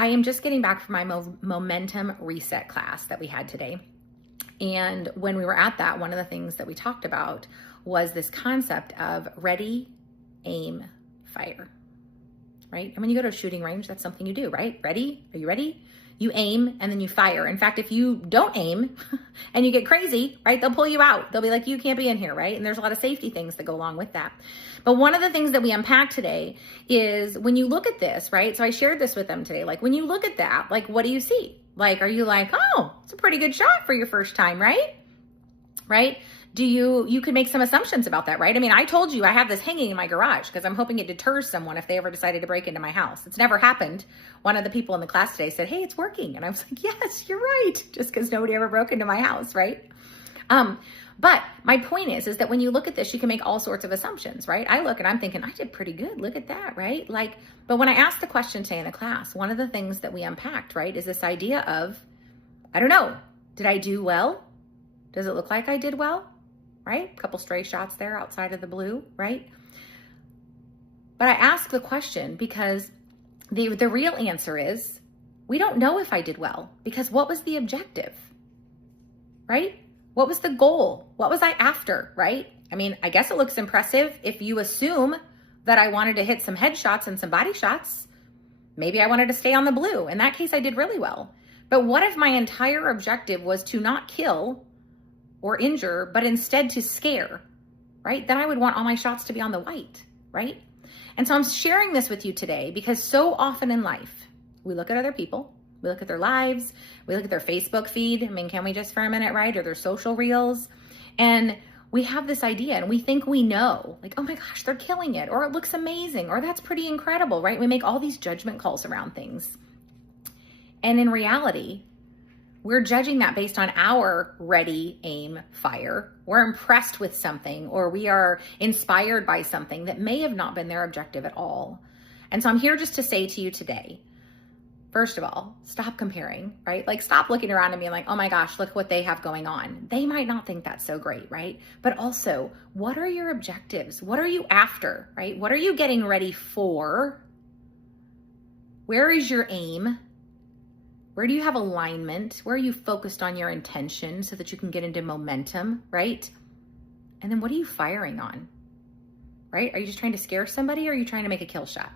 I am just getting back from my momentum reset class that we had today. And when we were at that, one of the things that we talked about was this concept of ready, aim, fire, right? And when you go to a shooting range, that's something you do, right? Ready? Are you ready? You aim and then you fire. In fact, if you don't aim and you get crazy, right, they'll pull you out. They'll be like, you can't be in here, right? And there's a lot of safety things that go along with that. But one of the things that we unpack today is when you look at this, right? So I shared this with them today. Like when you look at that, like what do you see? Like, are you like, oh, it's a pretty good shot for your first time, right? Right? You could make some assumptions about that, right? I mean, I told you I have this hanging in my garage because I'm hoping it deters someone if they ever decided to break into my house. It's never happened. One of the people in the class today said, hey, it's working. And I was like, yes, you're right. Just because nobody ever broke into my house, right? But my point is that when you look at this, you can make all sorts of assumptions, right? I look and I'm thinking, I did pretty good. Look at that, right? Like, but when I asked the question today in the class, one of the things that we unpacked, right, is this idea of, I don't know, did I do well? Does it look like I did well? Right? A couple stray shots there outside of the blue, right? But I ask the question because the real answer is we don't know if I did well because what was the objective, right? What was the goal? What was I after, right? I mean, I guess it looks impressive if you assume that I wanted to hit some headshots and some body shots. Maybe I wanted to stay on the blue. In that case, I did really well. But what if my entire objective was to not kill or injure, but instead to scare, right? Then I would want all my shots to be on the white, right? And so I'm sharing this with you today because so often in life, we look at other people, we look at their lives, we look at their Facebook feed. I mean, can we just for a minute, right? Or their social reels. And we have this idea and we think we know, like, oh my gosh, they're killing it, or it looks amazing, or that's pretty incredible, right? We make all these judgment calls around things. And in reality, we're judging that based on our ready, aim, fire. We're impressed with something, or we are inspired by something that may have not been their objective at all. And so I'm here just to say to you today, first of all, stop comparing, right? Like stop looking around and being like, oh my gosh, look what they have going on. They might not think that's so great, right? But also, what are your objectives? What are you after, right? What are you getting ready for? Where is your aim? Where do you have alignment? Where are you focused on your intention so that you can get into momentum, right? And then what are you firing on, right? Are you just trying to scare somebody or are you trying to make a kill shot?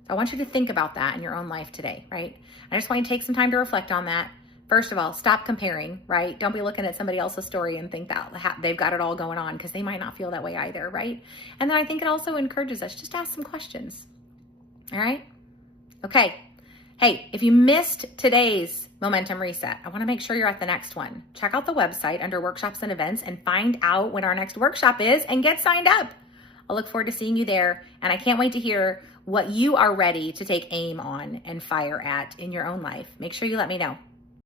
So I want you to think about that in your own life today, right? I just want you to take some time to reflect on that. First of all, stop comparing, right? Don't be looking at somebody else's story and think that they've got it all going on because they might not feel that way either, right? And then I think it also encourages us just to ask some questions, all right? Okay. Hey, if you missed today's Momentum Reset, I want to make sure you're at the next one. Check out the website under workshops and events and find out when our next workshop is and get signed up. I'll look forward to seeing you there. And I can't wait to hear what you are ready to take aim on and fire at in your own life. Make sure you let me know.